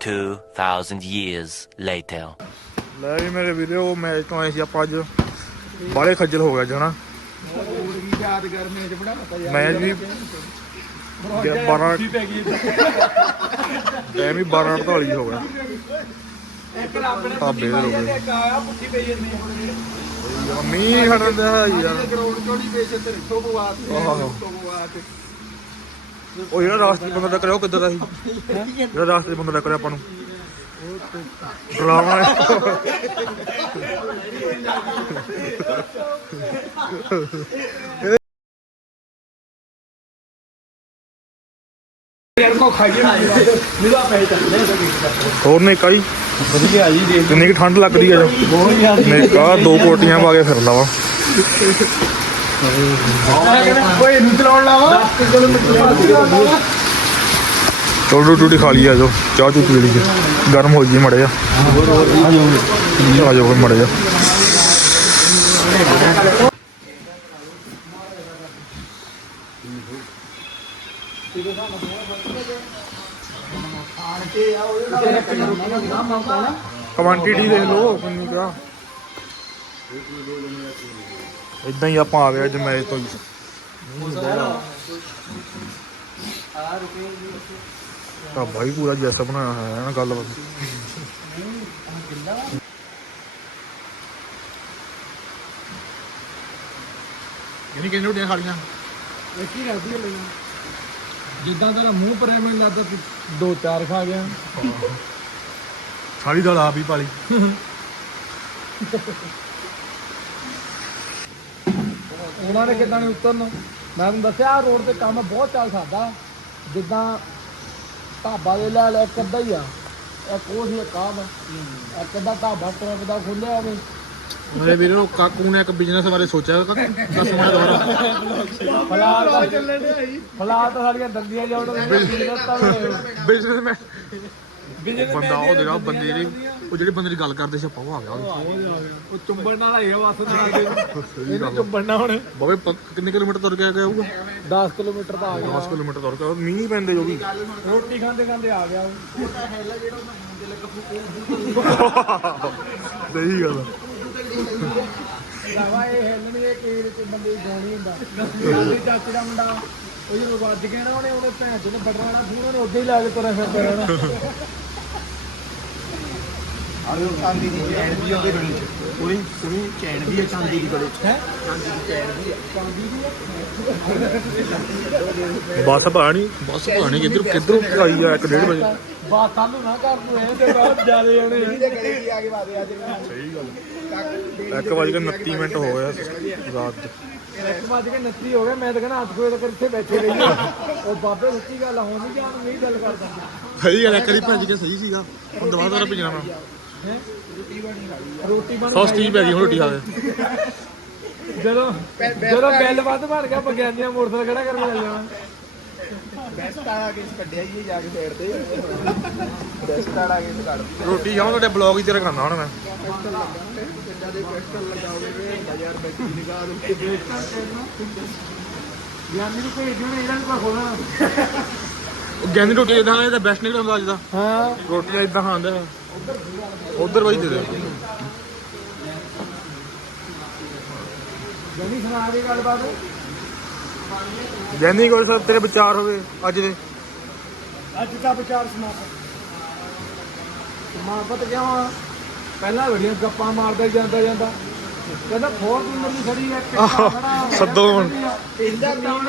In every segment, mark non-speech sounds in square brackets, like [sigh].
2,000 years later. ਲੈ ਵੀ ਮੇਰੇ video match ਤੋਂ ਆਏ ਸੀ ਆਪਾਂ ਅੱਜ ਬਾਲੇ ਖੱਜਲ ਹੋ ਗਿਆ ਜਣਾ ਯਾਦਗਾਰ ਮੈਚ ਬਣਾ ਪਤਾ ਮੈਚ ਵੀ 12 ਪੈ ਗਈ ਟਾਈਮ ਵੀ 12 48 ਹੋ ਗਿਆ ਇੱਕ ਰੱਬ ਨੇ ਢਾਬੇ ਦੇ ਹੋ ਗਏ ਇੱਕ ਆਇਆ ਪੁੱਠੀ ਪਈ ਜਾਂਦੀ ਮੀਂਹ ਖੜਨ ਦਾ ਯਾਰ ਗਰਾਊਂਡ ਚੋਂ ਨਹੀਂ ਪਈ ਇੱਧਰ ਇੱਥੋਂ ਬਵਾਤ ਆਹੋ। ਉਹ ਜਿਹੜਾ ਰਾਸਤੇ ਬੰਦਾ ਦਾ ਕਰਿਆ ਉਹ ਕਿੱਦਾਂ ਦਾ ਸੀ? ਜਿਹੜਾ ਰਾਸਤੇ ਬੰਦਾ ਦਾ ਆਪਾਂ ਨੂੰ। ਡਰਾਵਾ ਕੋ ਖਾਈਏ ਮਿਲਾ ਪੈ ਚੱਲਦੇ ਹੋਰ ਨੇ ਕਾਈ ਵਧੀਆ ਜੀ ਦੇਖ ਕਿੰਨੀ ਕਿ ਠੰਡ ਲੱਗਦੀ ਆ ਜੋ। ਬਹੁਤ ਯਾਰ ਨੇ ਕਾ ਦੋ ਕੋਟੀਆਂ ਪਾ ਕੇ ਫਿਰਦਾ ਵਾ। ਓਏ ਨੂੰ ਚਲਾਉਣ ਲਾਵਾ 10 ਕਿਲੋਮੀਟਰ ਚੋਲੂ ਟੂਟੀ ਖਾ ਲਈ ਆ ਜੋ ਚਾਹ ਚੂ ਪੀ ਲਈ ਗਰਮ ਹੋ ਜੀ ਮੜਿਆ ਆ ਜਾਓ ਮੜਿਆ ਕੁਆਂਟੀਟੀ ਦੇਖ ਲਓ, ਕਿੰਨੀ ਕਾ ਇਦਾਂ ਹੀ ਆਪਾਂ ਆ ਗਏ ਅੱਜ ਮੈਚ ਤੋਂ ਹੀ ਤਾਂ ਭਾਈ ਪੂਰਾ ਜੈਸਾ ਬਣਾਇਆ ਹੋਇਆ ਹੈ ਨਾ ਗੱਲ ਬਾਤ ਇਹਨੀ ਕਿੰਨੇ ਰੋਟੀਆਂ ਖਾ ਲੀਆਂ ਕੀ ਕਰਦੀ ਹੈ ਜਿੱਦਾਂ ਤੇਰਾ ਮੂੰਹ ਪਰੇ ਮੈਨੂੰ ਲੱਗਦਾ ਤੂੰ ਦੋ ਚਾਰ ਖਾ ਗਿਆ। ਸਾਰੀ ਦਾਲ ਆਪ ਹੀ ਪਾਲੀ [laughs] ਉਹਨਾਂ ਨੇ ਕਿੱਦਾਂ ਨਹੀਂ ਉਤਰਨ? ਮੈਂ ਤੁਹਾਨੂੰ ਦੱਸਿਆ ਆਹ ਰੋਡ ਤੇ ਕੰਮ ਬਹੁਤ ਚੱਲ ਸਕਦਾ। ਜਿੱਦਾਂ ਢਾਬਾ ਦੇ ਲੈ ਲੈ ਅੱਧਾ ਹੀ ਆ। ਇੱਕ ਉਹ ਸੀ ਇੱਕ ਆਹ ਵਾ। ਇੱਕ ਅੱਧਾ ਢਾਬਾ ਟਰੱਕ ਦਾ ਖੁੱਲਿਆ ਹੋਵੇ ਮੇਰੇ ਵੀਰੇ ਨੂੰ ਕਾਕੂ ਨੇ ਇੱਕ ਬਿਜ਼ਨਸ ਬਾਰੇ ਸੋਚਿਆ ਦੱਸ ਮੈਂ ਦੁਬਾਰਾ ਫਲਾਰ ਤਾਂ ਸਾਡੀਆਂ ਦੰਦੀਆਂ ਜਾਉਣ ਬਿਜ਼ਨਸ ਤਾਂ ਬਿਜ਼ਨਸਮੈਨ ਬੰਦਾ ਉਹ ਜਿਹੜਾ ਬੰਦੇ ਦੀ ਉਹ ਜਿਹੜੇ ਬੰਦੇ ਦੀ ਗੱਲ ਕਰਦੇ ਸੀ ਆਪਾਂ ਉਹ ਆ ਗਿਆ। ਉਹ ਚੁੰਬੜ ਨਾਲ ਆਇਆ ਵਾਸ ਨਾਲ ਇਹਨੂੰ ਚੁੰਬੜਨਾ ਹੁਣ। ਬਾਬੇ ਪ- ਕਿੰਨੇ ਕਿਲੋਮੀਟਰ ਤੁਰ ਕੇ ਆ ਗਿਆ ਹੋਊਗਾ? 10 ਕਿਲੋਮੀਟਰ ਦਾ ਆ ਗਿਆ। 10 ਕਿਲੋਮੀਟਰ ਤੁਰ ਕੇ ਮੀਂਹ ਨਹੀਂ ਪੈਂਦੇ ਜੋ ਵੀ। ਰੋਟੀ ਖਾਂਦੇ ਖਾਂਦੇ ਆ ਗਿਆ ਸਹੀ ਗੱਲ ਭਰਾਵਾ ਇਹ ਹਿੱਲਣਗੇ ਕਈ ਤੇ ਬੰਦੇ ਗਾਣੀ ਹੁੰਦਾ। ਸਾਡੇ ਚਾਚੇ ਦਾ ਮੁੰਡਾ ਉਹ ਜਦੋਂ ਵੱਜ ਗਿਆ ਨਾ ਉਹਨੇ ਉਹਨੇ ਭੈਣ ਚੋਂ ਬਟਨ ਵਾਲਾ ਫੋਨ ਉਹਨੇ ਉੱਦਾਂ ਹੀ ਲਾ ਕੇ ਤੁਰਿਆ ਫਿਰਦਾ ਰਹਿਣਾ। ਆਲੂ ਚਾਂਦੀ ਦੀ ਚੈਨ ਵੀ ਉਹਦੇ ਗਲੇ 'ਚ। ਪੂਰੀ ਪੂਰੀ ਚੈਨ ਵੀ ਹੈ ਚਾਂਦੀ ਦੀ ਗਲੇ 'ਚ। ਹੈ? ਬੱਸ ਪਾਣੀ ਬੱਸ ਪਾਣੀ ਕਿੱਧਰ ਕਿੱਧਰ ਆਈ ਆ 1:30 ਵਜੇ? ਬਾਤ ਸਾਨੂੰ ਨਾ ਕਰ ਤੂੰ ਇਹ ਤੇ ਬਹੁਤ ਜ਼ਿਆਦੇ ਆਉਣੇ ਇਹਦੇ ਗਲੇ ਕੀ ਆ ਕੇ ਵਾਦੇ ਅੱਜ ਸਹੀ ਗੱਲ 1 ਵਜੇ 29 ਮਿੰਟ ਹੋ ਗਏ ਰਾਤ ਦੇ। ਇੱਕ ਵੱਜ ਕੇ ਨੱਤੀ ਹੋ ਗਿਆ ਮੈਂ ਤਾਂ ਕਹਿੰਦਾ ਹੱਥ ਕੋਈ ਤੱਕ ਇੱਥੇ ਬੈਠੇ ਰਹੀਏ। ਉਹ ਬਾਬੇ ਸੱਚੀ ਗੱਲ ਆ, ਹੁਣ ਜਾਣ ਨਹੀਂ ਗੱਲ ਕਰਦਾ। ਸਹੀ ਗੱਲ ਕਰੀ ਭੱਜ ਕੇ ਸਹੀ ਸੀਗਾ। ਹੁਣ ਦੁਬਾਰਾ ਭੇਜਣਾ ਮੈਂ ਰੋਟੀ ਬਣ ਸੌ ਸਟੀਵ ਪੈ ਗਈ ਹੁਣ ਰੋਟੀ ਖਾ ਕੇ ਜਦੋਂ ਜਦੋਂ ਬਿੱਲ ਵੱਧ ਬਣ ਗਿਆ ਬਗਿਆਨੀਆਂ ਮੋਟਰਸਾਈਕਲ ਖੜਾ ਕਰਨ ਲੱਗ ਜਾਣਾ ਬੈਸਟ ਆ ਕੇ ਕੱਢਿਆ ਜੀ ਜਾ ਕੇ ਸਾਈਡ ਤੇ। ਬੈਸਟ ਆ ਕੇ ਕੱਢ ਰੋਟੀ ਖਾਉਂ ਤੁਹਾਡੇ ਬਲੌਗ ਹੀ ਤੇਰਾ ਖਾਣਾ ਹੁਣ ਮੈਂ। ਪਿੰਡਾਂ ਦੇ ਪਿਸਟਲ ਲਗਾਉਣੇ ਵੇ ਯਾਰ ਬੈਠੀ ਨਿਗਾਹ ਦੇ ਗਿਆਨੀ ਨੂੰ ਭੇਜ ਦਿਓ ਨਾ ਇਹਨਾਂ ਨੂੰ ਕੋਈ ਖੋਲਣਾ। ਉਹ ਗੈਂਦੀ ਰੋਟੀ ਇਦਾਂ ਦਾ ਬੈਸਟ ਨਿਕਲਦਾ ਅੱਜ ਦਾ। ਹਾਂ। ਰੋਟੀਆਂ ਇਦਾਂ ਖਾਂਦੇ ਉਧਰ ਬਾਈ ਦੇ ਦੇ ਗਿਆਨੀ ਸੁਣਾ ਦੇ ਗੱਲਬਾਤ? ਗੈਂਦੀ ਕੋਈ ਸਰ ਤੇਰੇ ਵਿਚਾਰ ਹੋਵੇ ਅੱਜ ਦੇ। ਅੱਜ ਦਾ ਵਿਚਾਰ ਸੁਣਾ ਸਮਾਪਤ ਗਿਆ ਵਾਂ ਪਹਿਲਾਂ ਬੜੀਆਂ ਗੱਪਾਂ ਮਾਰਦਾ ਜਾਂਦਾ ਜਾਂਦਾ। ਕਹਿੰਦਾ ਫੋਰ ਦੀ ਖੜੀ ਹੈ ਸੱਦੋ ਹੁਣ। ਇਹਦਾ ਨਾਮ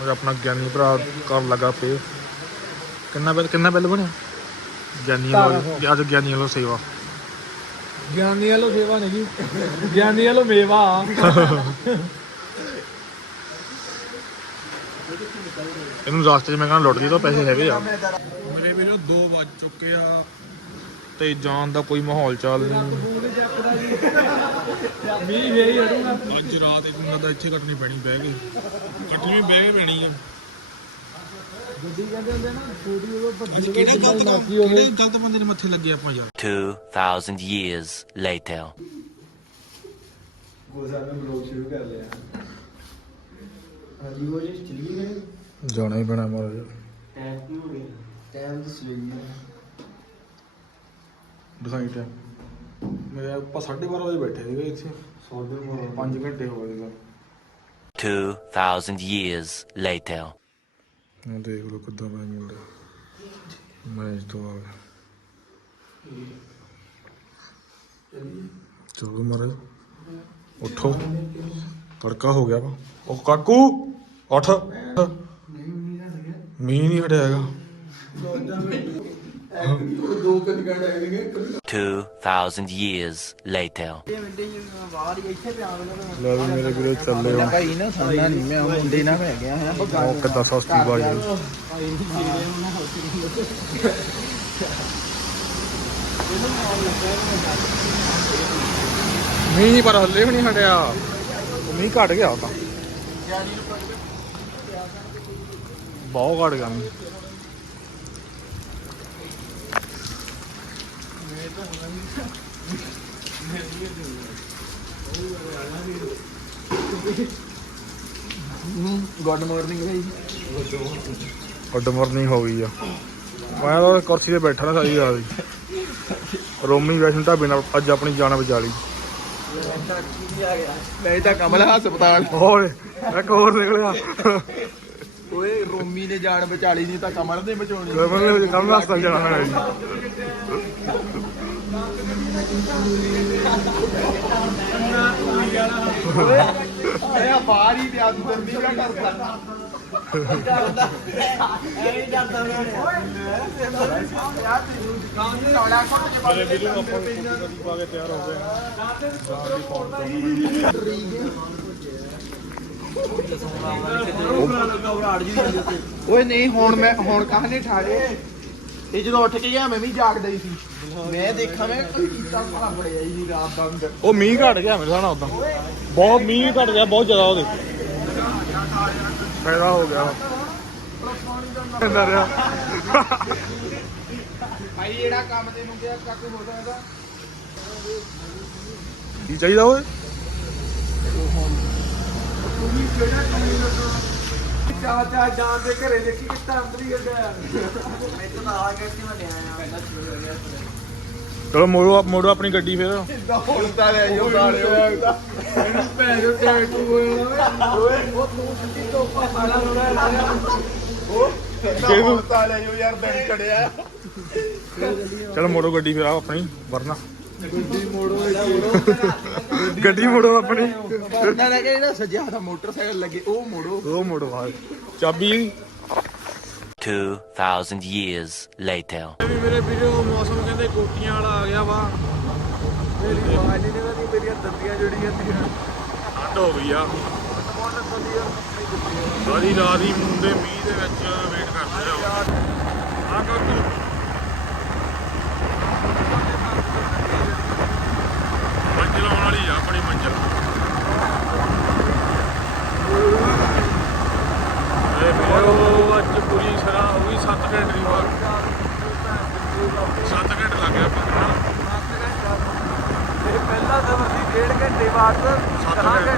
ਉਹ ਆਪਣਾ ਗਿਆਨੀ ਭਰਾ ਕਰਨ ਲੱਗਾ ਪੇ ਕਿੰਨਾ ਬਿੱਲ ਕਿੰਨਾ ਬਿੱਲ ਬਣਿਆ? ਗਿਆਨੀ ਵੱਲੋਂ ਅੱਜ ਗਿਆਨੀ ਵੱਲੋਂ ਸੇਵਾ। ਗਿਆਨੀ ਵਾਲੋ ਸੇਵਾ ਨਹੀਂ ਗਿਆਨੀ ਵਾਲੋ ਮੇਵਾ। ਇਹਨੂੰ ਰਾਸਤੇ 'ਚ ਮੈਂ ਕਹਿੰਦਾ ਲੁੱਟ ਦੀ ਤਾਂ ਪੈਸੇ ਹੈਗੇ ਆ। ਮੇਰੇ ਵੀਰੋ 2 ਵੱਜ ਚੁੱਕੇ ਆ। ਤੇ ਜਾਣ ਦਾ ਕੋਈ ਮਾਹੌਲ ਚਾਲ ਨਹੀਂ। ਮੀਂਹ ਫੇਰ ਹੀ ਹਟੂਗਾ। ਅੱਜ ਰਾਤ ਇਹਨਾਂ ਦਾ ਇੱਥੇ ਕੱਟਣੀ ਪੈਣੀ ਬਹਿ ਕੇ। ਕੱਟਣੀ ਬਹਿ ਕੇ ਪੈਣੀ ਆ। ਗੱਡੀ ਕਹਿੰਦੇ ਹੁੰਦੇ ਨਾ ਛੋਟੀ ਉਹ ਵੱਡੀ ਅੱਜ ਕਿਹੜਾ ਗਲਤ ਕੰਮ ਕਿਹੜੇ ਗਲਤ ਬੰਦੇ ਦੇ ਮੱਥੇ ਲੱਗੇ ਆਪਾਂ ਯਾਰ? 2,000 years later. ਗੋਜ਼ਾ ਨੇ ਬਲੌਗ ਸ਼ੁਰੂ ਕਰ ਲਿਆ। ਹਾਂਜੀ ਉਹ ਜੀ ਚਲੀ ਗਏ। ਜਾਣਾ ਹੀ ਪੈਣਾ ਮਾਰਾ ਟਾਈਮ ਹੋ ਗਿਆ? ਟਾਈਮ ਤਾਂ ਦਿਖਾਈ ਟਾਈਮ ਮੇਰੇ ਆਪਾਂ 12:30 ਵਜੇ ਬੈਠੇ ਸੀਗੇ ਇੱਥੇ। 5 ਘੰਟੇ ਹੋ ਗਏ 2,000 years later. ਹੁਣ ਦੇਖ ਲਓ ਕਿੱਦਾਂ ਮੈਂ ਮਿਲਦਾ ਮੈਂ ਇਸ ਤੋਂ ਆ ਗਿਆ ਚਲੋ ਮਹਾਰਾਜ ਉਠੋ। ਤੜਕਾ ਹੋ ਗਿਆ ਵਾ। ਉਹ ਕਾਕੂ ਉੱਠ। ਮੀਂਹ ਨਹੀਂ ਹਟਿਆ ਹੈਗਾ। 2,000 years later. ਲੈ ਵੀ ਮੇਰੇ ਵੀਰੇ ਚੱਲੇ ਹੁਣ ਭਾਈ ਨਾ ਸੁਣਨਾ ਨਹੀਂ ਮੈਂ ਮੁੰਡੇ ਨਾਲ ਪੈ ਗਿਆ ਹੈ ਉਹ ਕਿੱਦਾਂ ਸਸਤੀ ਬਾਜੀ ਮੀਂਹ ਪਰ ਹੱਲੇ ਵੀ ਨਹੀਂ ਹਟਿਆ। ਉਹ ਮੀਂਹ ਘਟ ਗਿਆ ਉਹ ਤਾਂ। ਬਹੁਤ ਘਟ ਗਿਆ ਮੀਂਹ। ਗੁੱਡ ਮਾਰਨਿੰਗ ਭਾਈ ਗੁੱਡ ਮਾਰਨਿੰਗ ਹੋ ਗਈ ਆ ਮੈਂ ਤਾਂ ਕੁਰਸੀ ਤੇ ਬੈਠਾ ਨਾ ਸਾਰੀ ਰਾਤ ਹੀ। ਰੋਮੀ ਵੈਸ਼ਨ ਢਾਬੇ ਨਾਲ ਅੱਜ ਆਪਣੀ ਜਾਨ ਬਚਾ ਲਈ। ਮੈਂ ਤਾਂ ਕਮਲ ਹਸਪਤਾਲ। ਹੋਰ ਇੱਕ ਹੋਰ ਨਿਕਲਿਆ। ਓਏ ਰੋਮੀ ਨੇ ਜਾਨ ਬਚਾਲੀ ਨਹੀਂ ਤਾਂ ਕਮਲ ਨੇ ਬਚਾਉਣੀ। ਗਵਰਨਰ ਕੰਮ ਹਸਪਤਾਲ ਜਾਣਾ ਮੈਂ ਜੀ। ਓਏ ਬਾਹਰ ਹੀ ਤੇ ਆਦੂ ਦਰਦੀ ਕਿਆ ਕਰਦਾ ਮੇਰੇ ਵੀਡੀਓ ਆਪਾਂ ਕਦੀ ਪਾ ਕੇ ਤਿਆਰ ਹੋ ਗਏ ਓਏ ਨਹੀਂ, ਹੁਣ ਮੈਂ ਹੁਣ ਕਹਨੇ ਠਾੜੇ ਇਹ ਜਦੋਂ ਉੱਠ ਕੇ ਗਿਆ ਮੈਂ ਵੀ ਜਾਗਦਾ ਹੀ ਸੀ। ਮੈਂ ਦੇਖਾਂ ਮੈਂ ਕੀਤਾ ਭਲਾ ਬੜਿਆ ਹੀ ਨਹੀਂ ਰਾਤ ਦਾ ਅੰਦਰ। ਉਹ ਮੀਂਹ ਘਟ ਗਿਆ ਮੇਰੇ ਸਾਹਮਣੇ ਉਦਾਂ ਬਹੁਤ ਮੀਂਹ ਘਟ ਗਿਆ ਬਹੁਤ ਜ਼ਿਆਦਾ ਉਹਦੇ। ਫਾਇਦਾ ਹੋ ਗਿਆ। ਕਹਿੰਦਾ ਰਿਹਾ। ਭਾਈ ਜਿਹੜਾ ਕੰਮ ਤੈਨੂੰ ਕਿਹਾ ਕੱਕ ਹੋ ਸਕਦਾ। ਕੀ ਚਾਹੀਦਾ ਓਏ? ਚਾ ਚਾ ਜਾਣ ਦੇ ਘਰੇ ਦੇਖੀ ਕਿੱਦਾਂ ਅੰਦਰ ਹੀ ਗਿਆ ਮੈਂ ਤਾਂ ਆ ਗਿਆ ਸੀ। ਮੈਂ ਲਿਆ ਚਲੋ ਮੋੜੋ ਆਪ ਮੋੜੋ ਆਪਣੀ ਗੱਡੀ ਫੇਰ। ਆ ਹੁਣ ਤਾਂ ਲੈ ਜੋ ਗਾਣੇ ਇਹਨੂੰ ਭੈਣ ਜੋ ਟੈਟੂ ਹੋਇਆ ਓਏ। ਉਹ ਤੂੰ ਸਿੱਧੀ ਤੋਪਾ ਮਾਰਾ ਲੋੜਾ ਜੇ ਹੁਣ ਤਾਂ ਲੈ ਜੋ ਯਾਰ ਦਿਨ ਚੜਿਆ। ਚਲੋ ਮੋੜੋ ਗੱਡੀ ਫੇਰ ਆਪਣੀ ਵਰਨਾ। ਗੱਡੀ ਮੋੜੋ ਗੱਡੀ ਮੋੜੋ ਆਪਣੀ। ਲੈ ਕੇ ਜਿਹੜਾ ਸੱਜਿਆ ਦਾ ਮੋਟਰਸਾਈਕਲ ਲੱਗੇ ਉਹ ਮੋੜੋ। ਉਹ ਮੋੜੋ ਆ। ਚਾਬੀ। 2,000 years later. ਵੀ ਮੇਰੇ ਵੀਡੀਓ ਮੌਸਮ ਕਹਿੰਦੇ ਕੋਟੀਆਂ ਵਾਲਾ ਆ ਗਿਆ ਵਾ। ਮੇਰੀ ਆਵਾਜ਼ ਨਹੀਂ ਨਿਕਲਦੀ ਮੇਰੀਆਂ ਦੰਦੀਆਂ ਜੁੜੀ ਜਾਂਦੀਆਂ ਠੰਡ ਹੋ ਗਈ ਆ। ਸਾਰੀ ਰਾਤ ਹੀ ਮੁੰਡੇ ਮੀਂਹ ਦੇ ਵਿੱਚ ਵੇਟ ਕਰਦੇ ਆ ਆ ਕਾਕੂ ਮੰਜ਼ਿਲ ਆਉਣ ਵਾਲੀ ਆ ਆਪਣੀ ਮੰਜ਼ਿਲ। ਇਹ ਵੀਡੀਓ ਅੱਜ ਪੂਰੀ ਸਰਾ ਹੋ ਗਈ 7 ਘੰਟੇ ਦੀ ਵਾਰ 7 ਘੰਟੇ ਲੱਗ ਗਿਆ ਪਕੜਨ ਮੇਰੇ ਪਹਿਲਾ ਸਫ਼ਰ ਸੀ ਡੇਢ ਘੰਟੇ ਬਾਅਦ ਸੱਤ ਕਰਾਂ ਘੰਟੇ।